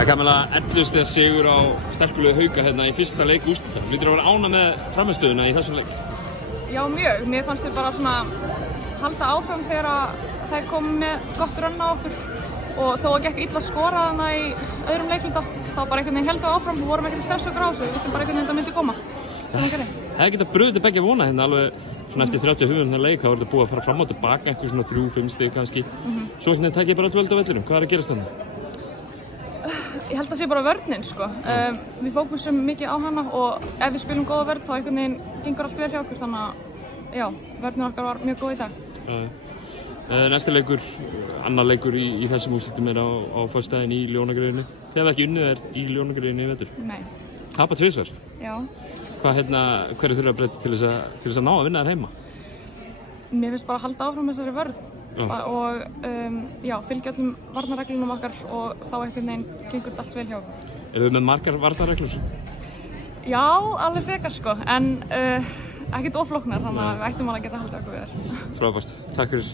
Það er kæmilega 11 stiga sigur á sterkulegu Hauka hérna í fyrsta leik úrslita. Lítur að vera ánægð með frammistöðuna í þessum leik? Já, mjög. Mér fannst við bara svona halda áfram þegar þær komu með gott rönn á okkur og þó að gekk illa að skora þarna í öðrum leikluta þá bara einhvern veginn heldum við áfram og vorum ekkert stress okkur á þessu. Við vissum bara einhvern veginn þetta myndi koma. Sem það gerði. Það geta brugðið til beggja vona hérna alveg svona eftir 30 hugurinn leik, þá var þetta búið að fara fram og tilbaka einhver svona 3-5 stig kannski. Svo hérna tæk ég bara öll völd á vellinum. Hvað er að gerast þarna? Ég held að það sé bara vörnin sko. Við fókusum mikið á hana og ef við spilum góða vörn þá einhvern veginn gengur allt vel hjá okkur þannig að já, vörnin okkar var mjög góð í dag. Næsti leikur, annar leikur í þessum úrslitum á föstudaginn í Ljónagryfjunni. Þið hefði ekki unnið þér í Ljónagryfjunni í vetur? Nei. Tapa tvisvar? Já. Hverju þurfa að breyta til þess að ná að vinna þér heima? Mér finnst bara að halda áfram þessari vörn og já, fylgja öllum varnarreglunum okkar og þá einhvern veginn gengur þetta allt vel hjá okkur. Eru þið með margar varnarreglur? Já, alveg frekar sko, en ekkert oflóknar, þannig að við ættum alveg að geta haldið okkur við þér. Frábært, takk fyrir.